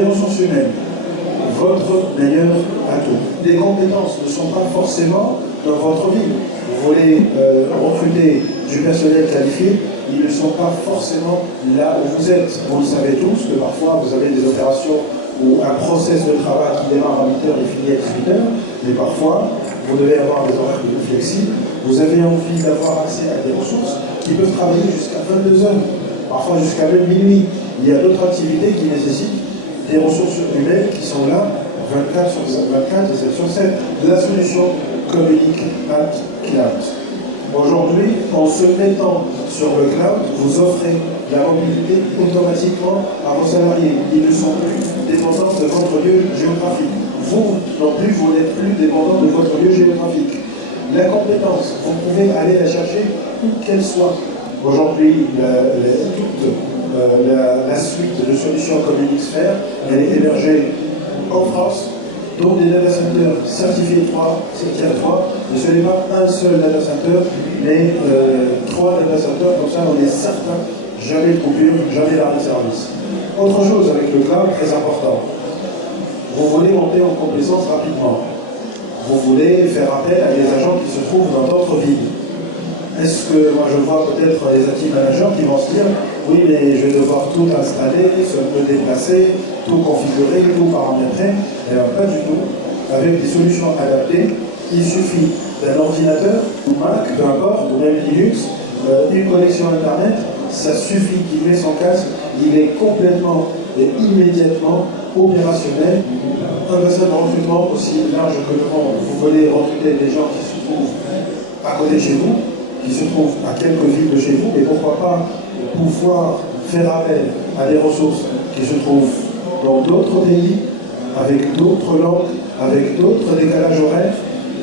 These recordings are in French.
Des ressources humaines, votre meilleur atout. Les compétences ne sont pas forcément dans votre ville. Vous voulez recruter du personnel qualifié, ils ne sont pas forcément là où vous êtes. Vous le savez tous que parfois vous avez des opérations ou un process de travail qui démarre à 8h et finit à 18h, mais parfois vous devez avoir des horaires plus flexibles. Vous avez envie d'avoir accès à des ressources qui peuvent travailler jusqu'à 22h, parfois jusqu'à même minuit. Il y a d'autres activités qui nécessitent des ressources humaines qui sont là 24 sur 24 et 7 sur 7. La solution Communique at Cloud. Aujourd'hui, en se mettant sur le cloud, vous offrez la mobilité automatiquement à vos salariés. Ils ne sont plus dépendants de votre lieu géographique. Vous non plus, vous n'êtes plus dépendant de votre lieu géographique. La compétence, vous pouvez aller la chercher où qu'elle soit. Aujourd'hui, toute la suite de solutions Communique-Sphère, elle est hébergée en France, dont des data centers certifiés 3, tier 3, et ce n'est pas un seul data center, mais 3 data centers, comme ça on est certain, jamais de coupure, jamais d'arrêt de service. Autre chose avec le cloud, très important, vous voulez monter en compétence rapidement, vous voulez faire appel à des agents qui se trouvent dans d'autres villes. Est-ce que, moi je vois peut-être les IT managers qui vont se dire, oui mais je vais devoir tout installer, me déplacer, tout configurer, tout paramétrer, et pas du tout. Avec des solutions adaptées, il suffit d'un ordinateur, ou Mac, peu importe, ou même Linux, une connexion Internet, ça suffit qu'il met son casque, il est complètement et immédiatement opérationnel. Un bassin de recrutement aussi large que le monde. Vous voulez recruter des gens qui se trouvent à côté de chez vous, qui se trouvent à quelques villes de chez vous, et pourquoi pas pouvoir faire appel à des ressources qui se trouvent dans d'autres pays, avec d'autres langues, avec d'autres décalages horaires,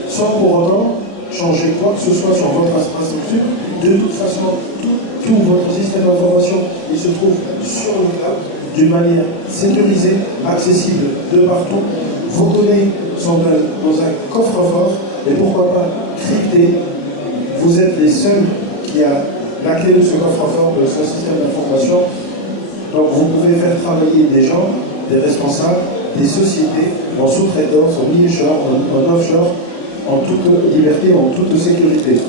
sans pour autant changer quoi que ce soit sur votre infrastructure. De toute façon, tout votre système d'information, il se trouve sur le cloud, d'une manière sécurisée, accessible de partout. Vos données sont dans un coffre-fort, et pourquoi pas crypté. Vous êtes les seuls qui a la clé de ce coffre-fort, de ce système d'information. Donc vous pouvez faire travailler des gens, des responsables, des sociétés en sous-traitance, en nearshore, en offshore, en toute liberté, en toute sécurité.